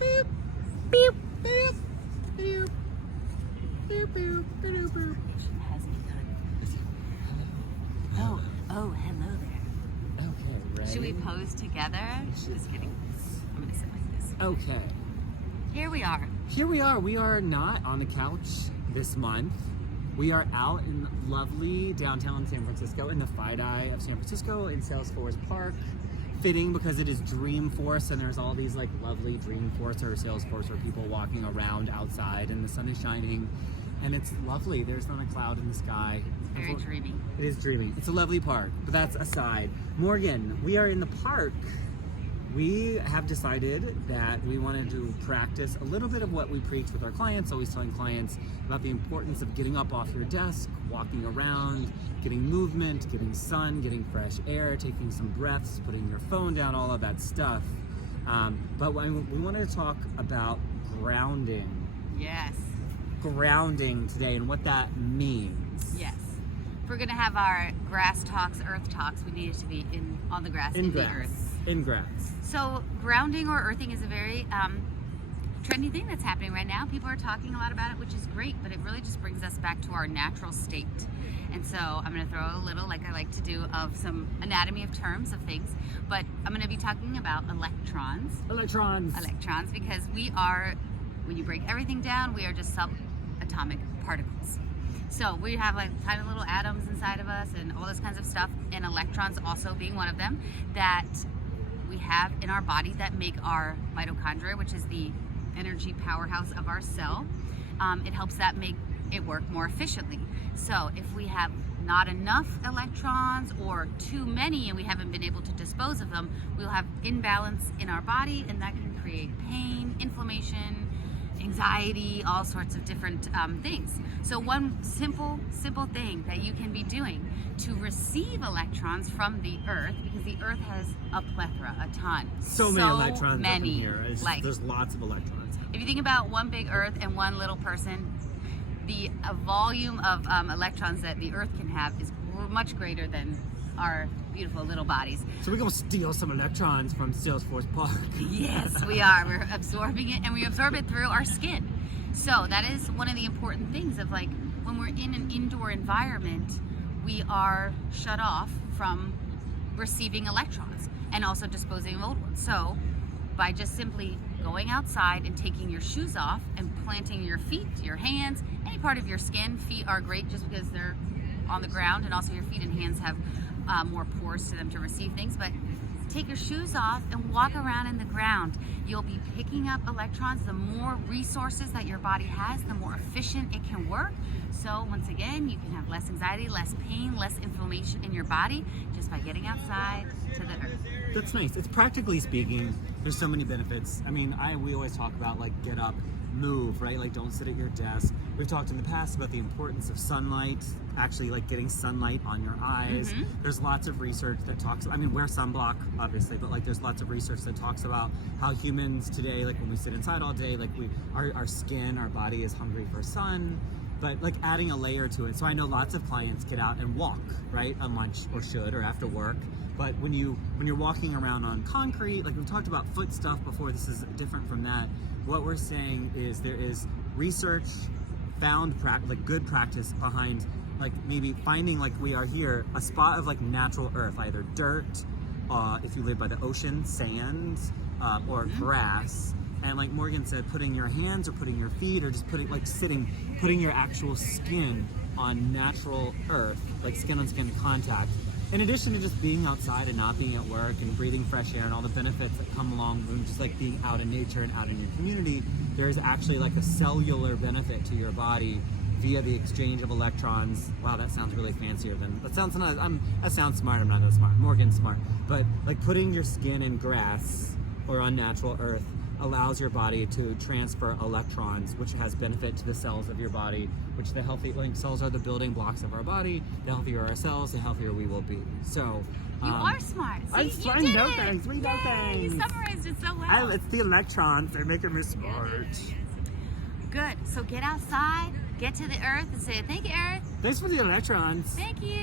Boop, boop, boop, boop, boop, boop, boop, boop. Has begun. Oh, hello there. Okay, ready? Should we pose together? Just kidding. I'm gonna sit like this. Okay. Here we are. Here we are. We are not on the couch this month. We are out in lovely downtown San Francisco, in the FIDI of San Francisco, in Salesforce Park. Fitting because it is Dreamforce, and there's all these like lovely Dreamforce or Salesforce or people walking around outside, and the sun is shining, and it's lovely. There's not a cloud in the sky. Very dreamy. It is dreamy. It's a lovely park, but that's aside. Morgan, we are in the park. We have decided that we wanted to practice a little bit of what we preach with our clients, always telling clients about the importance of getting up off your desk, walking around, getting movement, getting sun, getting fresh air, taking some breaths, putting your phone down, all of that stuff. But we wanted to talk about grounding. Yes. Grounding today and what that means. Yes. If we're gonna have our grass talks, earth talks, we need it to be on the grass, in the earth. In grass. So grounding or earthing is a very trendy thing that's happening right now. People are talking a lot about it, which is great, but it really just brings us back to our natural state. And so I'm going to throw a little, like I like to do, of some anatomy of terms of things, but I'm going to be talking about electrons. Electrons. Electrons, because we are, when you break everything down, we are just subatomic particles. So we have like tiny little atoms inside of us and all this kinds of stuff, and electrons also being one of them, that we have in our body that make our mitochondria, which is the energy powerhouse of our cell. It helps that make it work more efficiently. So if we have not enough electrons or too many and we haven't been able to dispose of them, we'll have imbalance in our body, and that can create pain, inflammation, anxiety, all sorts of different things. So one simple thing that you can be doing to receive electrons from the earth, because the earth has a plethora, a ton. So many electrons up in many. here. There's lots of electrons. If you think about one big earth and one little person, the volume of electrons that the earth can have is much greater than our beautiful little bodies. So we're gonna steal some electrons from Salesforce Park. Yes, we are. We're absorbing it, and we absorb it through our skin. So that is one of the important things of, like, when we're in an indoor environment, we are shut off from receiving electrons and also disposing of old ones. So by just simply going outside and taking your shoes off and planting your feet, your hands, any part of your skin. Feet are great just because they're on the ground, and also your feet and hands have more pores to them to receive things. But take your shoes off and walk around in the ground. You'll be picking up electrons. The more resources that your body has, the more efficient it can work. So once again, you can have less anxiety, less pain, less inflammation in your body just by getting outside to the earth. That's nice. It's practically speaking, there's so many benefits. I mean, we always talk about, like, get up, move, right? Like, don't sit at your desk. We've talked in the past about the importance of sunlight, actually, like, getting sunlight on your eyes. Mm-hmm. There's lots of research that talks, I mean, wear sunblock, obviously, but, like, there's lots of research that talks about how humans today, like, when we sit inside all day, like, our skin, our body is hungry for sun, but, like, adding a layer to it. So I know lots of clients get out and walk, right, on lunch, or should, or after work. But when you're walking around on concrete, like we've talked about foot stuff before, this is different from that. What we're saying is there is research, found like good practice behind, like, maybe finding, like we are here, a spot of, like, natural earth, either dirt, if you live by the ocean, sand, or grass. And like Morgan said, putting your hands or putting your feet or just putting your actual skin on natural earth, like skin on skin contact. In addition to just being outside and not being at work and breathing fresh air and all the benefits that come along from just, like, being out in nature and out in your community, there is actually, like, a cellular benefit to your body via the exchange of electrons. Wow, that sounds really fancier than, that sounds smart, I'm not that smart, Morgan's smart. But, like, putting your skin in grass or on natural earth allows your body to transfer electrons, which has benefit to the cells of your body, which the healthy, like, cells are the building blocks of our body. The healthier our cells, the healthier we will be. So you are smart. See, I know things. We know things. You summarized it so well. It's the electrons. They're making me smart. Good. So get outside, get to the earth, and say, thank you, Earth. Thanks for the electrons. Thank you.